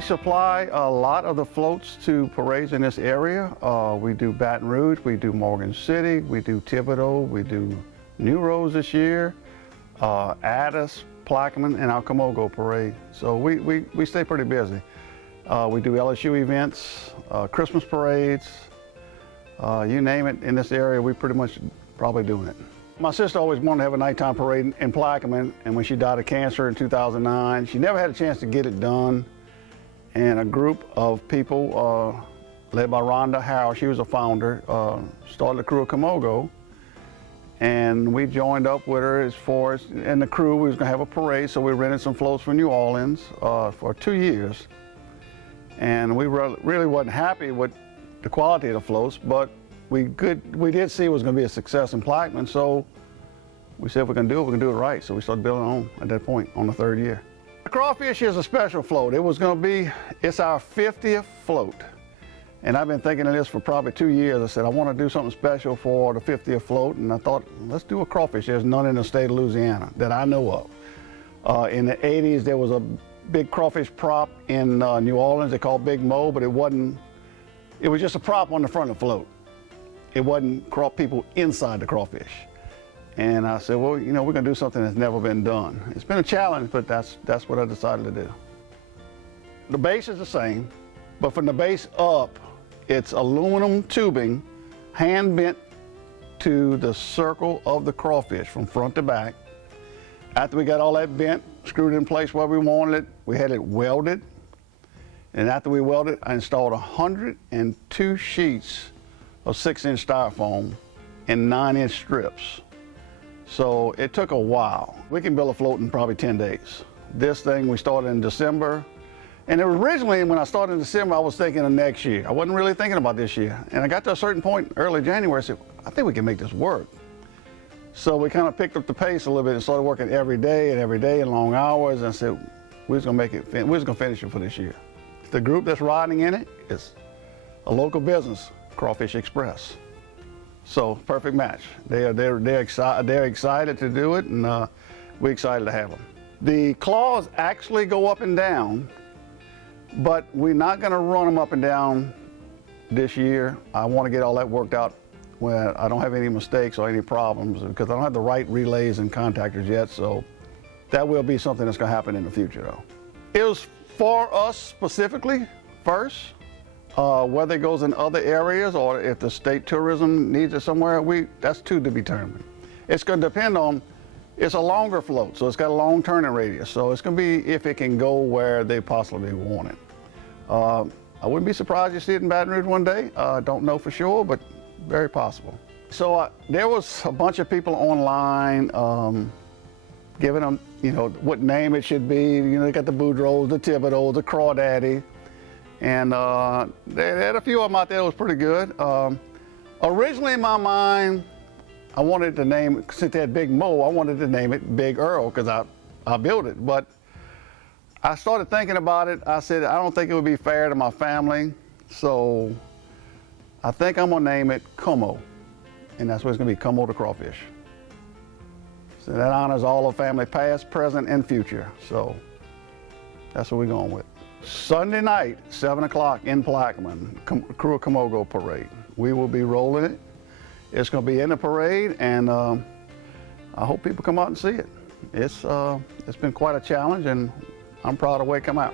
We supply a lot of the floats to parades in this area. We do Baton Rouge, we do Morgan City, we do Thibodaux, we do New Roads this year, Addis, Plaquemine, and our Comogo parade. So we stay pretty busy. We do LSU events, Christmas parades, you name it in this area, we pretty much probably doing it. My sister always wanted to have a nighttime parade in Plaquemine, and when she died of cancer in 2009, she never had a chance to get it done. And a group of people led by Rhonda Howe, she was a founder, started the Krewe of Comogo. And we joined up with her as far as, and the crew, we was gonna have a parade, so we rented some floats from New Orleans for 2 years. And we really wasn't happy with the quality of the floats, but we did see it was gonna be a success in Plaquemine, so we said if we're gonna do it right. So we started building on at that point, on the 3rd year. The crawfish is a special float. It's our 50th float. And I've been thinking of this for probably 2 years. I said, I want to do something special for the 50th float. And I thought, let's do a crawfish. There's none in the state of Louisiana that I know of. In the 80s, there was a big crawfish prop in New Orleans they called Big Mo, but it was just a prop on the front of the float. It wasn't people inside the crawfish. And I said, well, you know, we're gonna do something that's never been done. It's been a challenge, but that's what I decided to do. The base is the same, but from the base up, it's aluminum tubing, hand bent to the circle of the crawfish from front to back. After we got all that bent, screwed in place where we wanted it, we had it welded. And after we welded, I installed 102 sheets of 6-inch styrofoam and 9-inch strips. So it took a while. We can build a float in probably 10 days. This thing we started in December. And originally when I started in December, I was thinking of next year. I wasn't really thinking about this year. And I got to a certain point early January, I said, I think we can make this work. So we kind of picked up the pace a little bit and started working every day in long hours. And I said, we're just gonna finish it for this year. The group that's riding in it is a local business, Crawfish Express. So perfect match. They're excited to do it, and we're excited to have them. The claws actually go up and down, but we're not going to run them up and down this year. I want to get all that worked out when I don't have any mistakes or any problems, because I don't have the right relays and contactors yet. So that will be something that's going to happen in the future, though. It was for us specifically first. Whether it goes in other areas or if the state tourism needs it somewhere, that's to be determined. It's going to depend on, it's a longer float, so it's got a long turning radius. So it's going to be if it can go where they possibly want it. I wouldn't be surprised to see it in Baton Rouge one day. Don't know for sure, but very possible. So there was a bunch of people online giving them, you know, what name it should be. You know, they got the Boudreaux, the Thibodaux, the Crawdaddy. And they had a few of them out there that was pretty good. Originally in my mind, I wanted to name, since they had Big Mo, I wanted to name it Big Earl, because I built it. But I started thinking about it. I said, I don't think it would be fair to my family. So I think I'm gonna name it Como. And that's what it's gonna be, Como the Crawfish. So that honors all of family, past, present, and future. So that's what we're going with. Sunday night, 7 o'clock in Plaquemine, Krewe of Comogo parade. We will be rolling it. It's going to be in the parade, and I hope people come out and see it. It's been quite a challenge, and I'm proud of the way it come out.